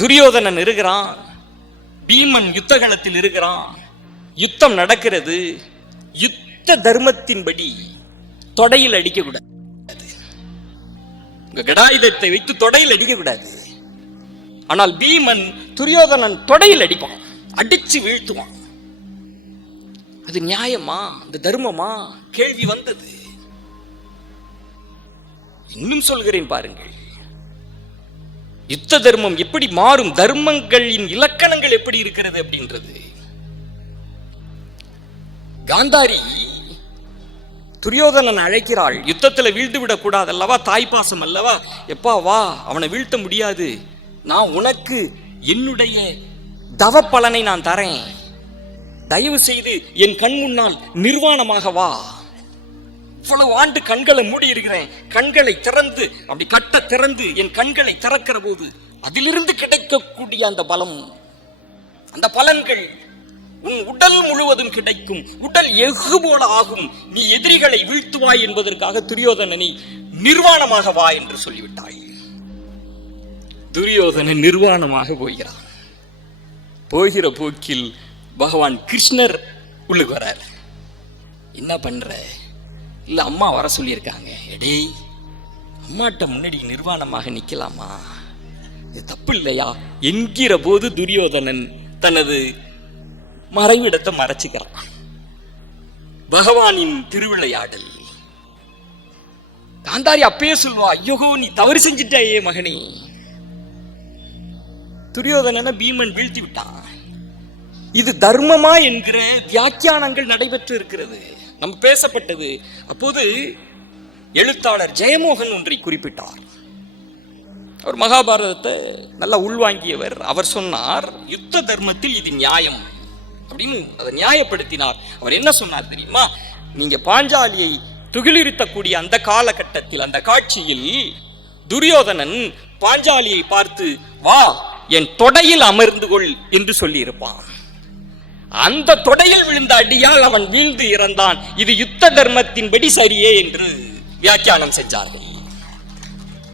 துரியோதனன் இருக்கிறான், பீமன் யுத்த களத்தில் இருக்கிறான், யுத்தம் நடக்கிறது. யுத்த தர்மத்தின்படி தொடையில் அடிக்க கூடாது, கடாயுதத்தை வைத்து தொடையில் அடிக்க கூடாது. ஆனால் பீமன் துரியோதனன் தொடையில் அடிப்பான், அடிச்சு வீழ்த்துவான். அது நியாயமா, அந்த தர்மமா? கேள்வி வந்தது. இன்னும் சொல்கிறேன் பாருங்கள், யுத்த தர்மம் எப்படி மாறும், தர்மங்களின் இலக்கணங்கள் எப்படி இருக்கிறது அப்படின்றது. காந்தாரி துரியோதனன் அழைக்கிறாள், யுத்தத்தில் வீழ்ந்து விடக் கூடாது அல்லவா, தாய்ப்பாசம் அல்லவா, எப்பா வா, அவனை வீழ்த்த முடியாது, நான் உனக்கு என்னுடைய தவ பலனை நான் தரேன், தயவு செய்து என் கண் முன்னால் நிர்வாணமாக வா. இவ்வளவு ஆண்டு கண்களை மூடி இருக்கிறேன், கண்களை திறந்து அப்படி கட்ட திறந்து என் கண்களை திறக்கிற போது அதிலிருந்து கிடைக்கக்கூடிய அந்த பலம், அந்த பலன்கள் உன் உடல் முழுவதும் கிடைக்கும், உடல் எஃகு போல ஆகும், நீ எதிரிகளை வீழ்த்துவாய் என்பதற்காக துரியோதனனை நிர்வாணமாக வா என்று சொல்லிவிட்டாய். துரியோதனன் நிர்வாணமாக போகிறான். போகிற போக்கில் பகவான் கிருஷ்ணர் உள்ளுக்கு வரார். என்ன பண்ற? இல்ல அம்மா வர சொல்லியிருக்காங்க. எடே, அம்மாட்ட முன்னாடி நிர்வாணமாக நிக்கலாமா, இது தப்பு இல்லையா என்கிற போது துரியோதனன் தனது மறைவிடத்தை மறைச்சுக்கிறான். பகவானின் திருவிளையாடல். காந்தாரி அப்பயே சொல்வா, ஐயோ நீ தவறு செஞ்சிட்டாயே மகனே. துரியோதனனை பீமன் வீழ்த்தி விட்டான். இது தர்மமா என்கிற வியாக்கியானங்கள் நடைபெற்று இருக்கிறது, நம்ம பேசப்பட்டது. அப்போது எழுத்தாளர் ஜெயமோகன் ஒன்றை குறிப்பிட்டார். அவர் மகாபாரதத்தை நல்லா உள்வாங்கியவர். அவர் சொன்னார், யுத்த தர்மத்தில் இது நியாயம் அப்படின்னு அதை நியாயப்படுத்தினார். அவர் என்ன சொன்னார் தெரியுமா? நீங்க பாஞ்சாலியை துகிலுரித்தக்கூடிய அந்த காலகட்டத்தில், அந்த காட்சியில் துரியோதனன் பாஞ்சாலியை பார்த்து, வா என் தொடையில் அமர்ந்து கொள் என்று சொல்லி இருப்பான். அந்த தொடையில் விழுந்த அடியால் அவன் வீழ்ந்து இறந்தான். இது யுத்த தர்மத்தின்படி சரியே என்று வியாக்கியானம் செஞ்சார்கள்.